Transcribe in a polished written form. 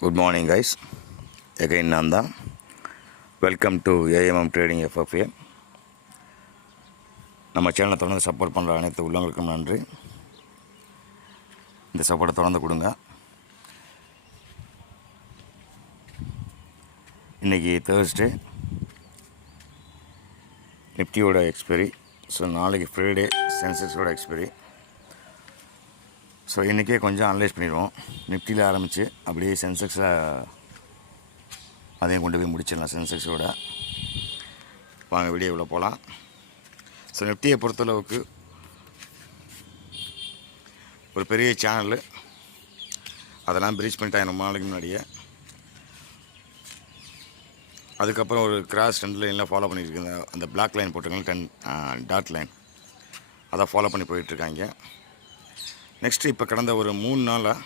Good morning, guys. Again, Nanda. Welcome to AMM Trading FFA. நம்ம சேனலை தொடர்ந்து support பண்ணுற அனைத்து உள்ளவங்களுக்கும் நன்றி. இந்த சப்போர்ட்டை தொடர்ந்து கொடுங்க. இன்றைக்கி தேர்ஸ்டே, நிஃப்டியோட எக்ஸ்பைரி. ஸோ நாளைக்கு ஃப்ரைடே சென்செக்ஸோட எக்ஸ்பைரி. ஸோ இன்றைக்கே கொஞ்சம் அனலைஸ் பண்ணிடுவோம். நிஃப்டியில் ஆரம்பித்து அப்படியே சென்செக்ஸில் அதையும் கொண்டு போய் முடிச்சிடலாம். சென்செக்ஸோட வாங்க வீடியோவில் போகலாம். ஸோ நிஃப்டியை பொறுத்தளவுக்கு ஒரு பெரிய சேனல், அதெல்லாம் பிரீச் பண்ணிட்டாங்க ரொம்ப நாளைக்கு முன்னாடியே. அதுக்கப்புறம் ஒரு கிராஸ் 2 லைனில் ஃபாலோ பண்ணியிருக்காங்க. அந்த பிளாக் லைன் போட்டிருக்காங்க, 10 டாட் லைன், அதை ஃபாலோ பண்ணி போயிட்டுருக்காங்க. நெக்ஸ்ட்டு இப்போ கடந்த ஒரு 3 நாளாக